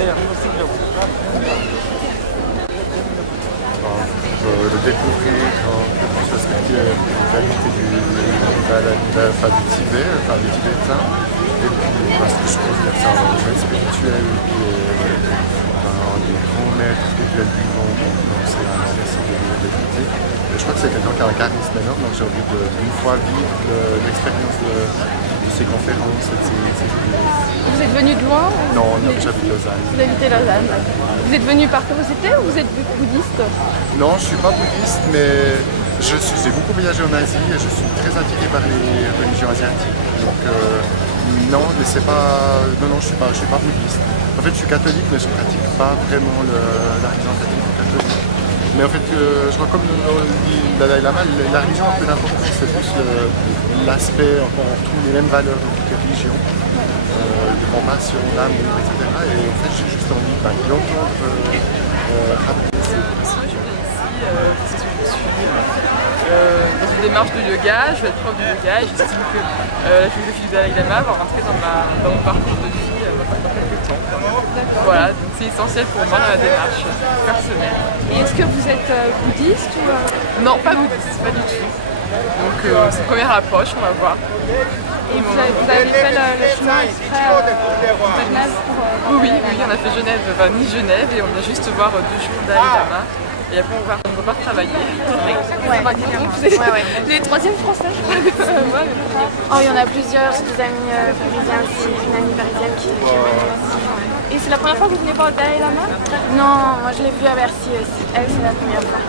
De découvrir quelque chose qui est une qualité du Tibet, du tibétain, et puis parce que je considère ça un vrai spirituel qui est un des grands maîtres spirituels vivants, donc c'est intéressant de l'écouter. Et je crois que c'est quelqu'un qui a un charisme énorme, donc j'ai envie d'une fois vivre l'expérience de ces conférences et de ces vidéos. Vous êtes venu de loin? Non, j'habite Lausanne. Vous habitez Lausanne. Vous êtes venu par curiosité ou vous êtes bouddhiste? Non, je ne suis pas bouddhiste, mais j'ai beaucoup voyagé en Asie et je suis très attiré par les religions asiatiques. Donc non, mais c'est pas. Non, je suis pas bouddhiste. En fait, je suis catholique, mais je ne pratique pas vraiment la religion catholique. Mais en fait, je crois comme dit le Dalai Lama, la religion a peu d'importance, c'est plus l'aspect, on retrouve les mêmes valeurs dans toutes les religions, de compassion, d'amour, etc. Et en fait, j'ai juste envie d'entendre rappeler ces Je viens ici parce que je suis dans une démarche de yoga, je vais être prof de yoga et j'estime que la philosophie du Dalai Lama va rentrer dans mon parcours de vie dans quelques temps. Voilà, donc c'est essentiel pour moi dans la démarche personnelle. Et est-ce que vous êtes bouddhiste ou Non, pas bouddhiste, pas du tout. Donc c'est une première approche, on va voir. Et vous avez fait le chemin exprès de Genève pour... Oui, on a fait Genève, Nice-Genève et on vient juste voir 2 jours de Dalai Lama. Et après on va pas travailler. Les 3e français. Oh, il y en a plusieurs, j'ai des amis parisiens aussi, une amie parisienne qui Et c'est la première fois que vous venez voir le Dalai Lama? Non, moi je l'ai vu à Bercy aussi. Elle, c'est la première fois.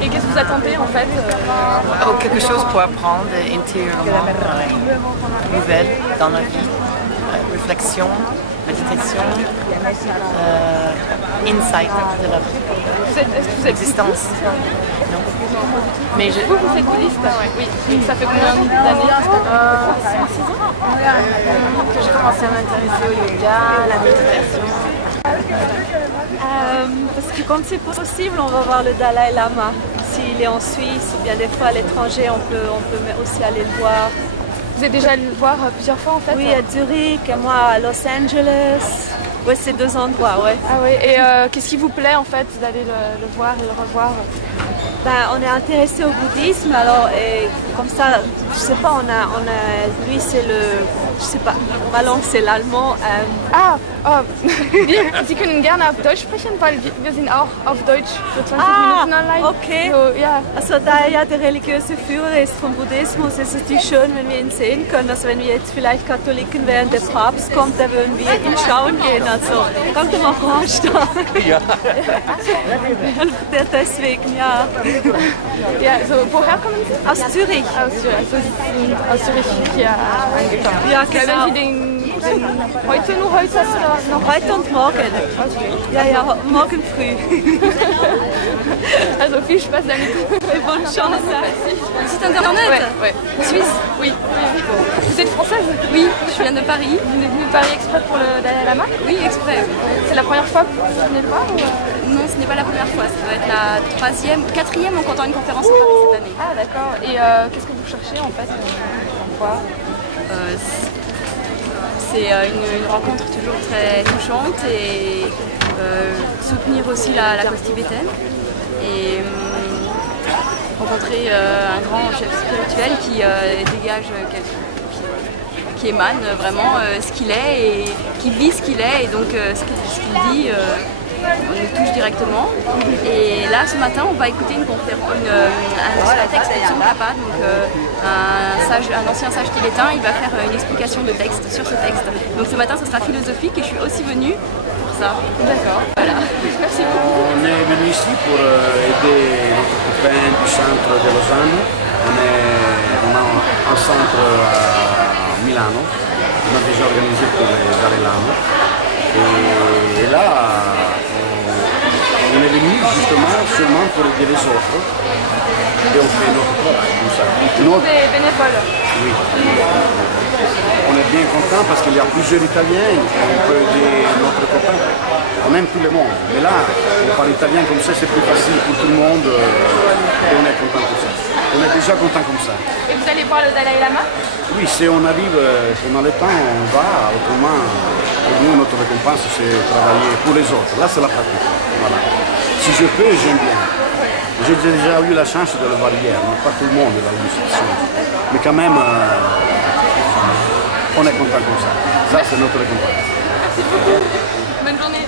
Et qu'est-ce que vous attendez en fait? Quelque chose pour apprendre intérieurement, nouvelle dans la vie, réflexion, méditation, insight de la vie. Est-ce que vous êtes Existence. Non. Mais vous êtes bouddhiste? Oui. Ça fait combien d'années? 6 ans que j'ai commencé à m'intéresser au yoga, à la méditation. Parce que quand c'est possible, on va voir le Dalai Lama. S'il est en Suisse ou bien des fois à l'étranger, on peut aussi aller le voir. Vous êtes déjà allé le voir plusieurs fois en fait? Oui, à Zurich, et moi à Los Angeles. Oui, c'est 2 endroits, ouais. Ah oui, et qu'est-ce qui vous plaît en fait d'aller le voir et le revoir? On est intéressé au bouddhisme, alors et comme ça, je sais pas, lui c'est je sais pas, ma langue c'est l'allemand. Sie können gerne auf Deutsch sprechen, weil wir sind auch auf Deutsch für 20 Minuten online. Okay. So, ja. Also da er ja der religiöse Führer ist vom Buddhismus, ist es natürlich schön, wenn wir ihn sehen können. Also wenn wir jetzt vielleicht Katholiken wären, der Papst kommt, da würden wir ihn schauen gehen. Also kommt mal vorstellen. Ja. Deswegen, ja. Ja, also woher kommen Sie? Aus Zürich. Aus Zürich. Also Sie sind aus Zürich hier angekommen. Ja, genau. Wenn Sie heute oder noch? Heute und morgen. Ja, morgen früh. Also viel Spaß damit. Et bonne chance. Site internet? Ouais. Suisse? Oui. Vous êtes française? Oui, je viens de Paris. Vous êtes venue de Paris exprès pour le Dalai Lama? Oui, exprès. C'est la première fois que vous venez le voir ou... Non, ce n'est pas la première fois. Ça doit être la 4e en comptant une conférence en Paris cette année. Ah d'accord. Et qu'est-ce que vous cherchez en fait quoi? C'est une rencontre toujours très touchante et soutenir aussi la cause tibétaine et rencontrer un grand chef spirituel qui dégage, qui émane vraiment ce qu'il est et qui vit ce qu'il est et donc ce qu'il dit on nous touche directement. Et là ce matin on va écouter une conférence, un texte de Tsongkhapa, donc un ancien sage tibétain, il va faire une explication de texte sur ce texte. Donc ce matin ce sera philosophique et je suis aussi venue pour ça. D'accord. Voilà. Merci beaucoup. On est venu ici pour aider notre copain du centre de Lausanne. On a un centre à Milano. On a déjà organisé pour les Dalai Lama. Et là, on est venu justement seulement pour aider les autres. Et on fait notre travail comme ça. Des bénévoles? Oui. On est bien content parce qu'il y a plusieurs Italiens, on peut aider notre copain. On aime tout le monde. Mais là, on parle italien comme ça, c'est plus facile pour tout le monde et on est content pour ça. On est déjà content comme ça. Et vous allez voir le Dalai Lama? Oui, si on arrive, si on a le temps, on va. Autrement, pour nous, notre récompense, c'est travailler pour les autres. Là, c'est la pratique. Voilà. Si je peux, j'aime bien. J'ai déjà eu la chance de le voir hier, mais pas tout le monde l'a eu cette chance. Mais quand même, on est content comme ça. Ça, c'est notre récompense. Merci beaucoup. Bonne journée.